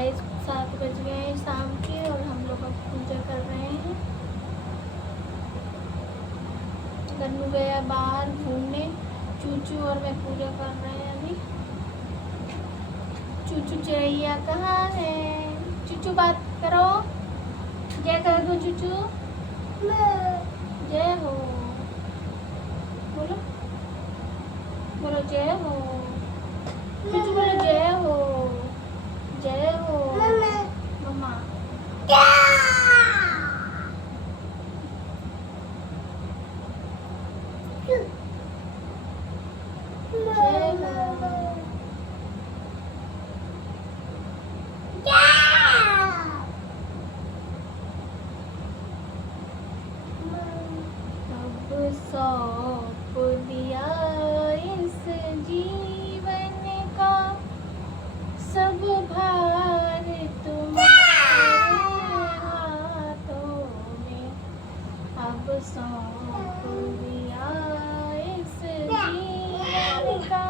Guys 7 बज गए हैं शाम के और हम लोग अब पूजा कर रहे हैं। गन्नू गया बाहर घूमने, चूचू और मैं पूजा कर रहे हैं अभी। चूचू चिड़ैया कहाँ है? चूचू बात करो, जय कर दो चूचू, जय हो बोलो, बोलो जय हो चूचू, बोलो जय हो, जय हो मम्मा। सौंप दिया इस जीवन का सब भार तुम्हारे हाथों में। अब सौंप दिया इस जीवन का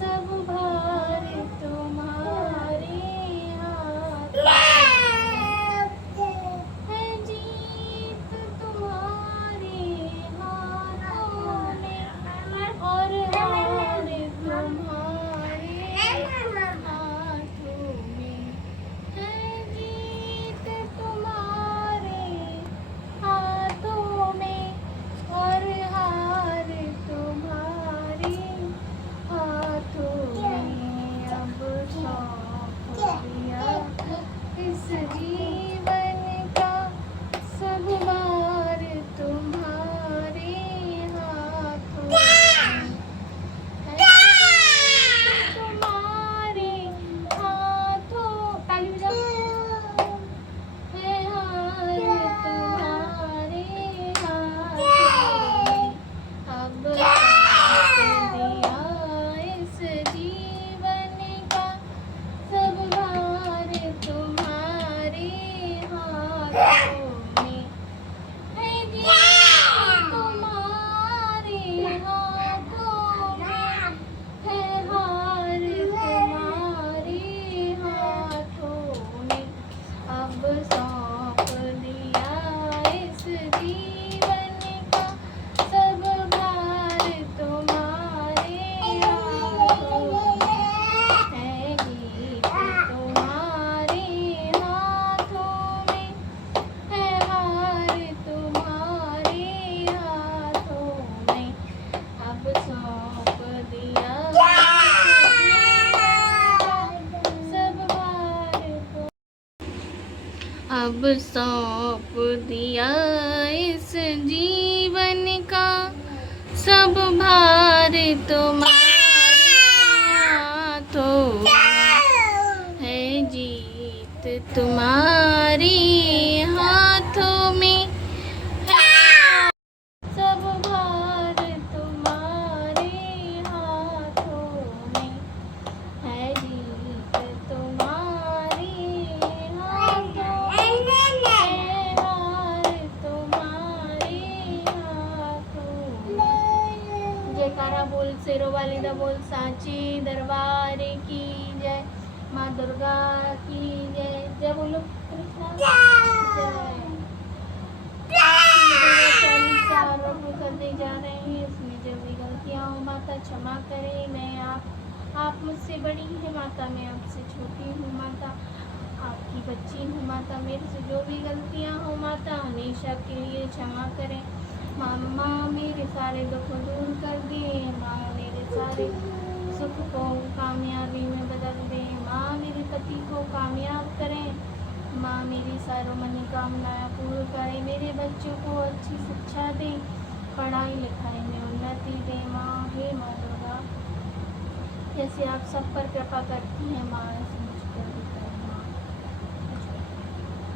सब भार तुम्हारे हाथों में। है जीत तुम्हारे हाथों में और हार तुम्हारे हाथों में। है जीत तुम्हारे हाथों में और हार तुम्हारे हाथों में। अब सौंप दिया इस जीवन का सब भार तुम्हारे हाथों में। है तुम्हारे हाथों, ताली बजाओ, है हार तुम्हारे हाथों में। अब सौंप दिया इस जीवन का सब भार तुम्हारे हाथों में। है जीत तुम्हारे हाथों में, है हार तुम्हारे हाथों में। अब सौंप दिया इस जीवन का सब भार तुम्हारे हाथों में। है जीत तुम्हारे हाथों में, है हार तुम्हारे हाथों में। अब सौंप दिया सब भार तो। अब सौंप दिया इस जीवन का सब भार तुम्हारे हाथों में। है जीत तुम्हारे हाथों में, सब भार तुम्हारे हाथों में। है जीत तुम्हारे हाथों में, है हार तुम्हारे हाथों में। जयकारा बोल, शेरों वाली दा बोल, सांची दरबार की जय, माँ दुर्गा की जय। जय बोलो कृष्णा जय। चालीसा आरंभ करने जा रहे हैं। इसमें जो भी गलतियाँ हो माता क्षमा करें। मैं आप मुझसे बड़ी हैं माता, मैं आपसे छोटी हूँ माता, आपकी बच्ची हूँ माता। मेरे से जो भी गलतियाँ हो माता हमेशा के लिए क्षमा करें। माँ मेरे सारे दुख दूर कर दें, माँ मेरे सारे सुख को कामयाबी में बदल दें। माँ मेरे पति को कामयाब करें, माँ मेरी सारों मनोकामनाएं पूर्ण करें। मेरे बच्चों को अच्छी शिक्षा दें, पढ़ाई लिखाई में उन्नति दें। माँ हे माँ दुर्गा, जैसे आप सब पर कृपा करती हैं माँ, ऐसे मुझ पर भी करें माँ।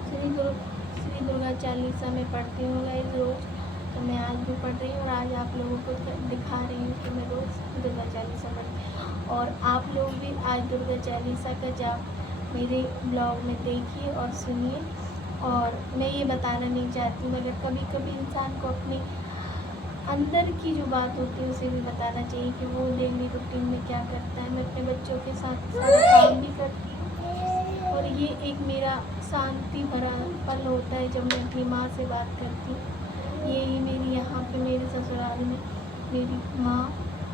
श्री दुर्गा चालीसा में पढ़ती हूँ गाइस रोज, तो मैं आज भी पढ़ रही हूँ और आज आप लोगों को दिखा रही हूँ कि मैं रोज दुर्गा चालीसा पढ़ती हूँ। और आप लोग भी आज दुर्गा चालीसा का जाप मेरे ब्लॉग में देखिए और सुनिए। और मैं ये बताना नहीं चाहती हूँ, मगर कभी कभी इंसान को अपनी अंदर की जो बात होती है उसे भी बताना चाहिए कि वो डेली रूटीन में क्या करता है। मैं अपने बच्चों के साथ सारा काम भी करती हूँ और ये एक मेरा शांति भरा पल होता है जब मैं अपनी माँ से बात करती हूँ। यही मेरी यहाँ पे मेरे ससुराल में मेरी माँ,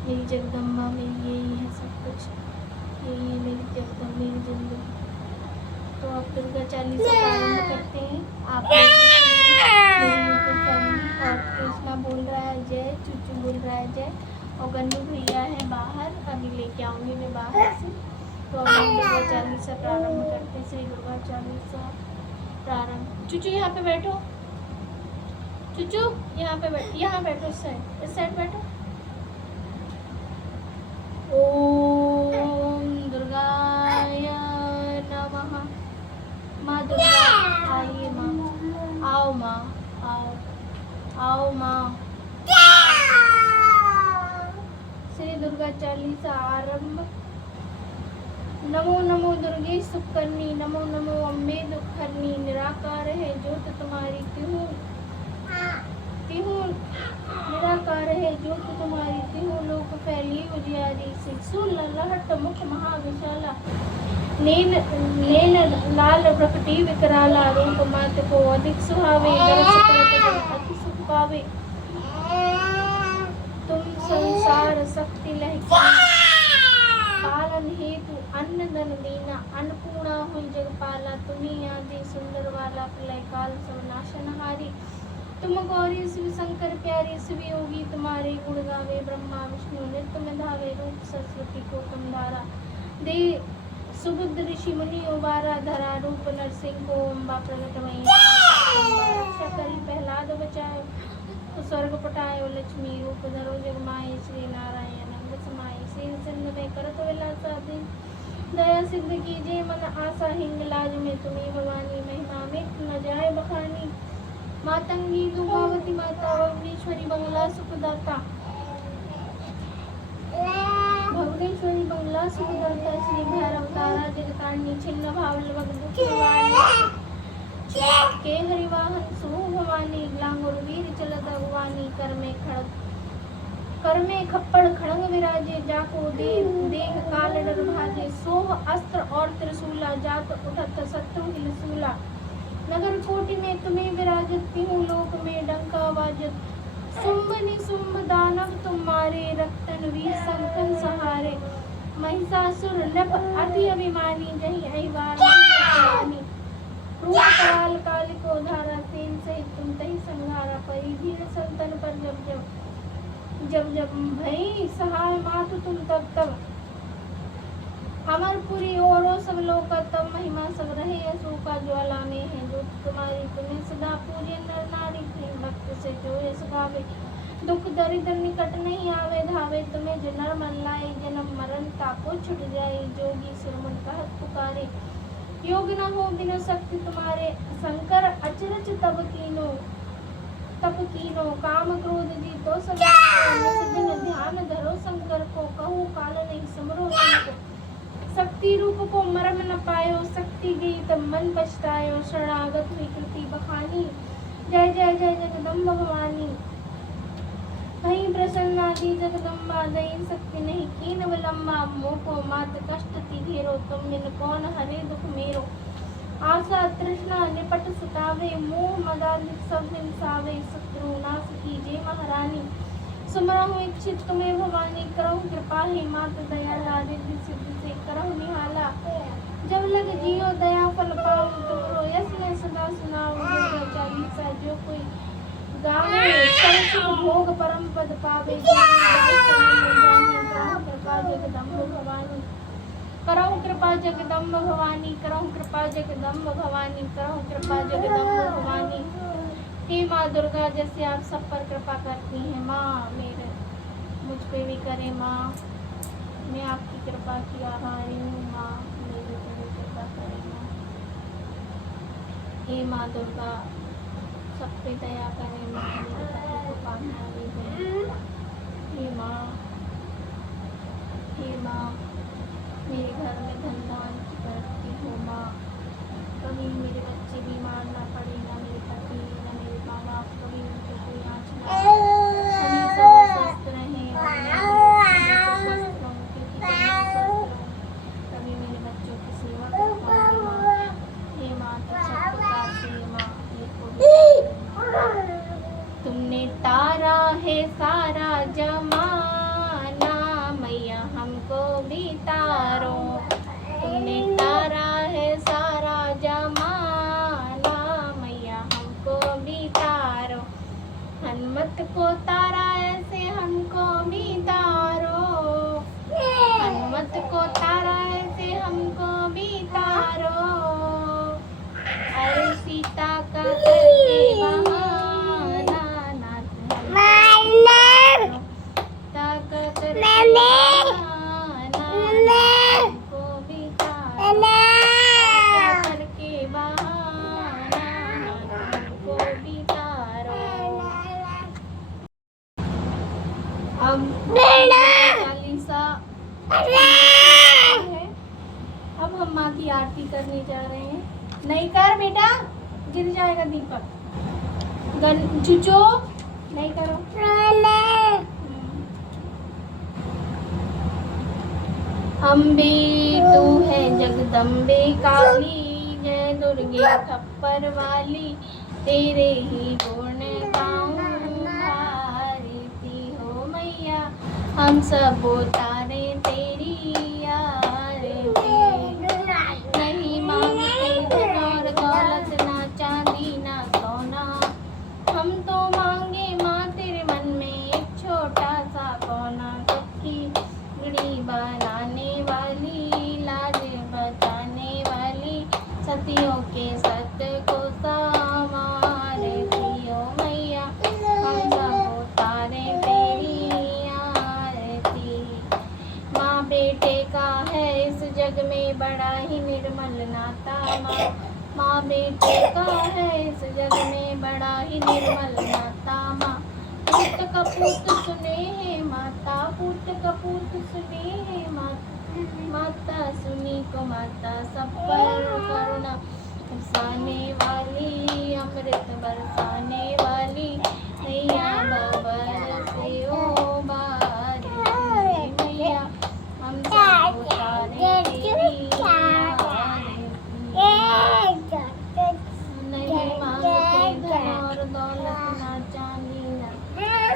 मेरी जगदम्बा, मेरी यही है सब कुछ। यही है मेरी जगदम्बा, मेरी जिंदगी। तो अब दुर्गा चालीसा प्रारंभ करते हैं। आप मेरी यूट्यूब फैमिली और कृष्णा बोल रहा है जय, चूचू बोल रहा है जय, और गन्नू भैया है बाहर, अभी लेके आऊँगी मैं बाहर से। तो अब हम दुर्गा चालीसा प्रारंभ करते हैं। श्री दुर्गा चालीसा प्रारंभ। चूचू यहाँ पे बैठो, चूचू यहाँ पे बैठो, यहाँ बैठो, इस साइड बैठो। ओम दुर्गाय नमः। माँ दुर्गा आइए माँ, आओ माँ, आओ आओ माँ। श्री दुर्गा चालीसा आरंभ। नमो नमो दुर्गे सुखकर्णी, नमो नमो अम्बे दुखहरणी, निराकार है ज्योत तुम्हारी तिहु तिहु, निराकार है ज्योत तुम्हारी तिहु लोक फैली उजियारी। शिशु ललहट मुख महाविशाला, नैन लाल प्रकटी विकराला, रूप मात को अधिक सुहावे, दरस करत अति सुख पावे। तुम संसार शक्ति लहकी, पालन हेतु अन्न धन दीना, अन्नपूर्णा हुई जगपाला। तुम्ही आदि सुंदर वाला, प्रलय काल सब नाशनहारी। तुम गौरी शिव शंकर प्यारे, शिव योगी तुम्हारे गुण गावे, ब्रह्मा विष्णु नित्य में धावे। रूप सरस्वती को तुम धारा दे, सुबुद्ध ऋषि मुनि उबारा धरा। रूप नरसिंह को अम्बा प्रगट वहीं, रक्षा करी प्रहलाद बचाओ, तो स्वर्ग पटायो लक्ष्मी। रूप धरो जग माई, श्री नारायण अंग समाई। शील सिंध में करत विलासा दिन, दया सिद्ध कीजिए मन आशा। हिंग लाज में तुम्हें भवानी, महिमा में न जाए बखानी। मातंगी दुर्गावती माता, भुवनेश्वरी बंगला सुखदाता, भुवनेश्वरी बंगला सुखदाता। श्री भैरव तारा जगतारणी, छिन्न भाव लवग दुख निवारणी। के हरिवाहन सुभु भवानी, लांगुर वीर चलत अगवानी। कर में खप्पड़ खड़ंग विराजे, जाको देख काल डर भाजे। सोह अस्त्र और त्रिशूला, जात उठत शत्रु हिल सूला। नगर कोटि में तुम्हें विराजत, तिहु लोक में डंका बाजत। शुंभ निशुंभ दानव तुम मारे, रक्तन वीर संकन सहारे। महिषासुर नभ अति अभिमानी, जहि अहिवार नहीं। रूप कराल काल को धारा, सेन सहित तुम तही संहारा। परी भीड़ संतन पर जब जब भई सहाय मातु तुम तब अमरपुरी और सब लोग तब महिमा सब रहे। अशोका ज्वाला में है जो तुम्हारी, तुम्हें सदा पूजे नर नारी। प्रेम भक्त से जो यश गावे, दुख दरिद्र निकट नहीं आवे धावे। तुम्हें जो नर मन लाए, जन्म मरण ताको छुट जाए। जोगी सिरमन कहत पुकारे, योग न हो बिना शक्ति तुम्हारे। शंकर अचरज तप कीनो, काम क्रोध जीतो सब। दिन ध्यान धरो शंकर को, कहूँ काल नहीं समरो तुमको। शक्ति रूप को मरम न पायो, शक्ति गई तब मन पछतायो। शरणागत हुई कृति बखानी, जय जय जय जगदम्बा भवानी। भई प्रसन्ना दी जगदम्बा, दई शक्ति नहीं कीन विलम्बा। मोको मात कष्ट ती घेरो, तुम बिन कौन हरे दुख मेरो। आशा तृष्णा निपट सुतावे, मोह मदालिक सब हिंसावे। शत्रु नाश कीजिए महारानी, सुमरहु इच्छित तुम्हें भवानी। करहु कृपा हे मात दयाला, रिद्धि सिद्धि से करहु निहाला। जब लग जियो दया फल पाओ, तुमरो यश मैं सदा सुनाओ। दुर्गा चालीसा जो कोई गावे, सर्व भोग परम पद पावे। कृपा जगदम्ब भवानी, करहु कृपा जगदम्ब भवानी। करहु कृपा जगदम्ब भवानी, करहु कृपा जगदम्ब भवानी। हे माँ दुर्गा, जैसे आप सब पर कृपा करती हैं माँ, मेरे मुझ पे भी करें माँ। मैं आपकी कृपा की आभारी हूँ माँ, मेरे पे भी कृपा करें माँ। हे माँ दुर्गा, सब पे दया करें माँ, मेरे पति को कामयाबी दें। हे माँ, हे माँ, मेरे घर में धन धान की तरक्की हो माँ। कभी मेरे बच्चे बीमार ना पड़े, ना मेरे पति, ना मेरे माँ बाप, कभी उनको कोई आँच ना आए। हमेशा वो स्वस्थ रहें और मैं भी स्वस्थ रहूं, क्योंकि जब मैं स्वस्थ रहूं तभी मेरे बच्चों की सेवा कर पाऊंगी माँ। हमको भी तारो। तुमने तारा है सारा जमाना, मैया हमको भी तारो। हनुमत को तारा ऐसे हमको भी तारो। हनुमत को तारा ऐसे हमको भी तारो। अरे सीता का करके बहाना, नाथ सीता का करके बहाना, हमको भी तारो। करके बहाना, नाथ हमको भी तारो। अब चालीसा है। अब हम माँ की आरती करने जा रहे हैं। नहीं कर बेटा, गिर जाएगा दीपक। चुचो नहीं करो। अम्बे तू है जगदम्बे काली, जय दुर्गे खप्पर वाली, तेरे ही गुण गाऊं भारती हो मैया। हम सब उतारे तेरी आरती। नहीं मांगते धन और दौलत, ना चांदी ना सोना। हम तो मांगे माँ तेरे मन में एक छोटा सा कोना। सबकी बिगड़ी बनाने वाली, लाज बचाने वाली, सतियों के सत्य को संवारती हो मैया। हम सब उतारे तेरी आरती। माँ बेटे का है इस जग में बड़ा ही निर्मल नाता। माँ बेटे का है इस जग में बड़ा ही निर्मल नाता। माँ पूत कपूत सुने है माता, पूत कपूत सुने है माता। माता सुनी को माता सब पर करुणा बरसाने वाली, अमृत बरसाने वाली, नैया बबर से ओ बारी मैया। हम सब उतारे तेरी आरती। नहीं मांगते धन और दौलत, ना चांदी ना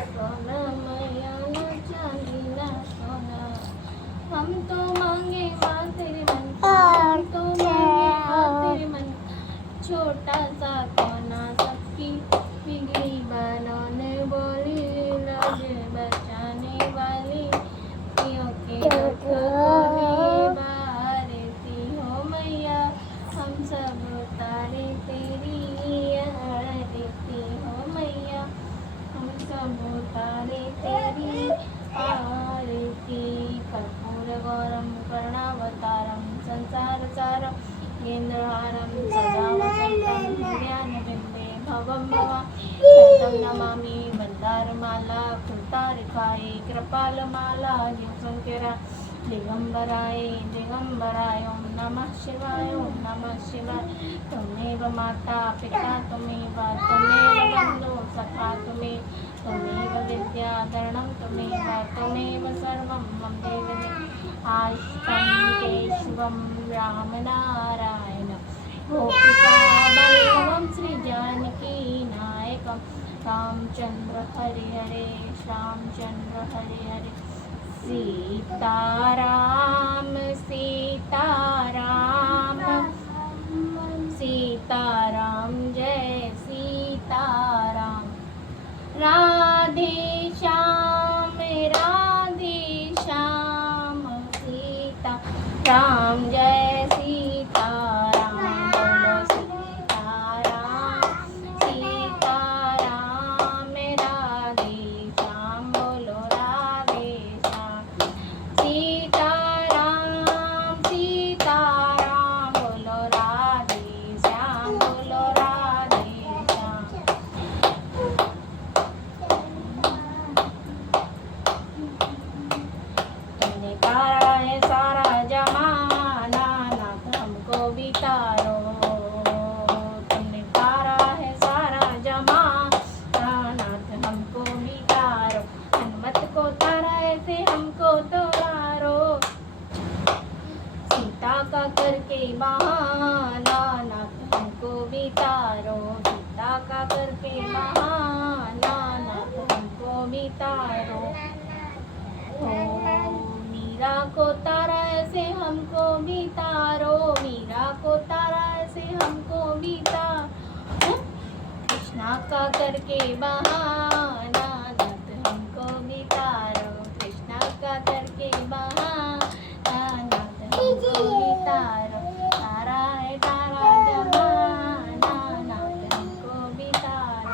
सोना मैया, ना चांदी ना सोना। हम तो मांगे माँ तेरे मन का, हम तो मांगे माँ तेरे मन का छोटा सा कोना। सबकी बिगड़ी बनाने वाली, लाज बचाने वाली, पियों के दुख को निवारती हो मैया। हम सब उतारे तेरी आरती हो मैया। हम सब उतारे तेरी आरती। कर्पूर गौरम करुणावतारम संसार सारम केन्द्रहारम सदा वसंतं हृदयारविन्दे भवं भवामि सततं नमामि। मंदारमाला कृतारिकाय कृपालमाला शिवशंकरा दिगंबराय दिगंबराय। ओम नमः शिवाय ओम नमः शिवाय। त्वमेव माता पिता त्वमेव बन्धु सखा त्वमेव विद्याधरणं त्वमेव सर्वं मम देवदेव। आस्तं केशवं रामनारायण गोपिका वल्लभं श्रीजानकी नायकं। रामचंद्र हरे हरे श्यामचंद्र हरे हरे। सीताराम सीताराम सीताराम जय सीताराम। राधे श्याम सीता राम जय सीताराम। बोलो सीताराम सीताराम राधे श्याम। बोलो राधे श्याम सीताराम सीताराम। बोलो राधे श्याम। बोलो राधे श्याम। तुमने तारा है सारा जमाना, नाथ हमको भी तारो। तुमने तारा है सारा जमाना, नाथ हमको भी तारो। हनुमत को तारा ऐसे हमको तो तारो। सीता का करके बहाना, नाथ हमको भी तारो। सीता का करके बहाना, नाथ हमको भी तारो। ओ मीरा मीरा को तारा ऐसे हमको भी तारो, मीरा को तारा ऐसे हमको भी तारो, कृष्णा का करके बहाना नाथ हमको भी तारो, कृष्णा का करके बहाना नाथ हमको भी तारो, तारा है तारा जमाना नाथ हमको भी तारो।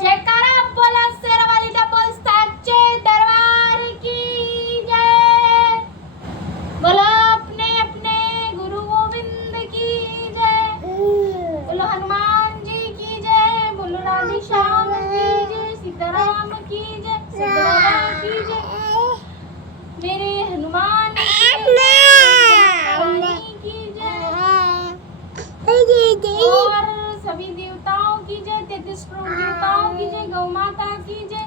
जयकारा बोला शेर वाली बोल सच्चे दरबार की जय, बोलो अपने अपने गुरु गोविंद की जय, बोलो हनुमान जी की जय, बोलो राधे श्याम की जय, सीताराम की जय, सीताराम की जय, मेरे हनुमान की जय, और सभी देवताओं की जय, 33 करोड़ देवताओं की जय, गौ माता की जय,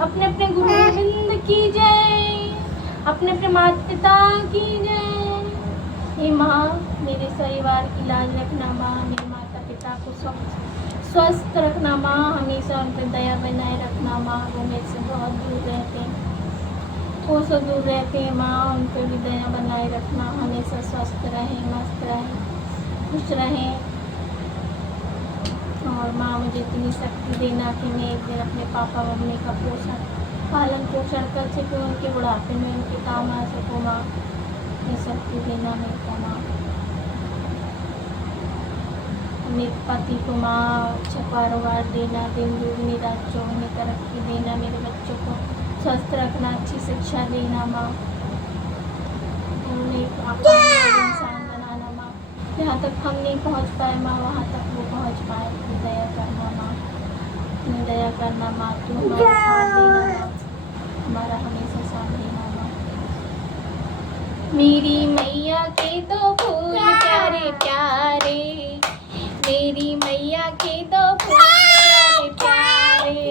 अपने अपने गुरु गोविंद की जय, अपने अपने माता पिता की जय। हे माँ, मेरे परिवार की लाज रखना माँ, मेरे माता पिता को स्वस्थ रखना माँ, हमेशा उन पर दया बनाए रखना माँ, वो मेरे से बहुत दूर रहते हैं, वो से दूर रहते हैं माँ, उन पर भी दया बनाए रखना, हमेशा स्वस्थ रहें, मस्त रहें, खुश रहें। और माँ मुझे इतनी शक्ति देना कि मैं एक दिन अपने पापा मम्मी का पालन पोषण कर सकूँ, उनके बुढ़ापे में उनके काम आ सकूँ माँ, ये शक्ति देना मेरे को माँ। मेरे पति को माँ अच्छा कारोबार देना, दिन दुगनी रात चौगुनी तरक्की देना, मेरे बच्चों को स्वस्थ रखना, अच्छी शिक्षा देना माँ, उन्हें इंसान बनाना माँ, जहाँ तक हम नहीं पहुँच पाए माँ वहाँ तक वो पहुँच पाए। तू दया करना माँ, तू दया करना माँ, तू हमारा साथ देना माँ, हमारा हमेशा साथ देना माँ। मेरी मैया के दो फूल प्यारे प्यारे, मेरी मैया के दो फूल प्यारे प्यारे,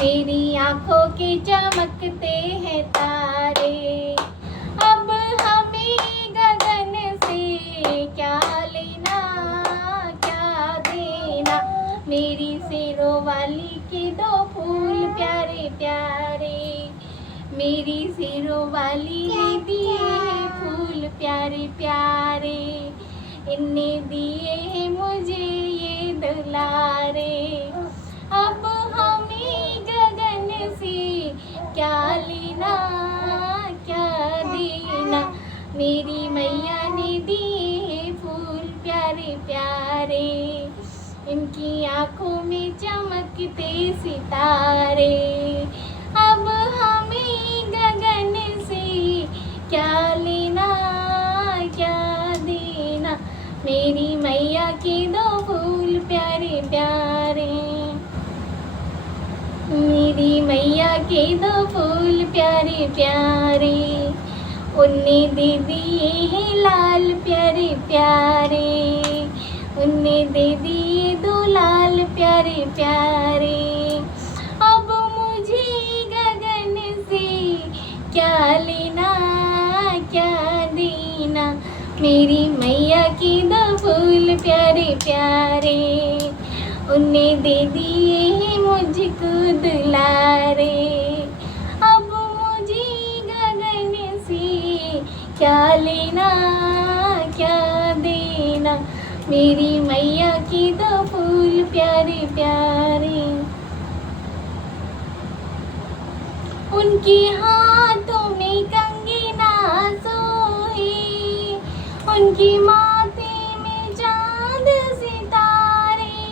मेरी आँखों के चमकते हैं तारे, अब हमें गगन से क्या लेना क्या देना, मेरी सिरों वाली के दो फूल प्यारे प्यारे, मेरी सिरों वाली ने दिए हैं फूल प्यारे प्यारे, इनने दिए हैं मुझे ये दुलारे, अब हमें गगन से क्या लेना क्या देना, मेरी मैया ने दिए हैं फूल प्यारे प्यारे, इनकी आँखों में चमकते सितारे, अब हमें गगन से क्या लेना क्या देना, मेरी मैया के दो फूल प्यारे प्यारे, मेरी मैया के दो फूल प्यारे प्यारे, उनने दे दिए हैं लाल प्यारे प्यारे, उनने दे दिए दो लाल प्यारे प्यारे, अब मुझे गगन से क्या लेना क्या देना, मेरी मैया के दो फूल प्यारे प्यारे, उनने दे दिए हैं मुझको दुलारे, अब मुझे गगन से क्या लेना क्या देना, मेरी मैया के दो फूल प्यारे प्यारे, उनके हाथों में कंगना सोहे, उनकी माथे में चांद सितारे,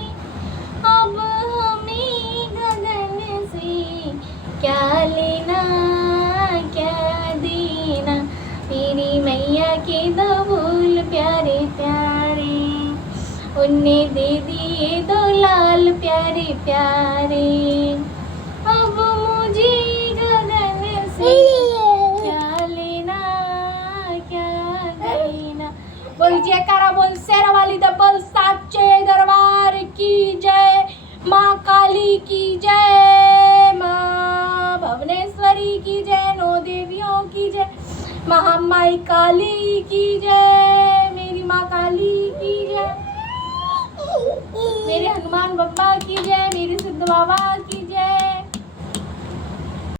अब हमें गगन से क्या लेना क्या देना, मेरी मैया के दो फूल प्यारे प्यारे, उनने दे दिए दो लाल प्यारे प्यारे, अब मुझे गगन से क्या लेना क्या देना। बोल जयकारा बोल शेर वाली बोल सच्चे दरबार की जय, माँ काली की जय, माँ भुवनेश्वरी की जय, नौ देवियों की जय, महामाई काली की जय, मेरी माँ काली की जय, मेरे हनुमान बप्पा की जय, मेरे सिद्ध बाबा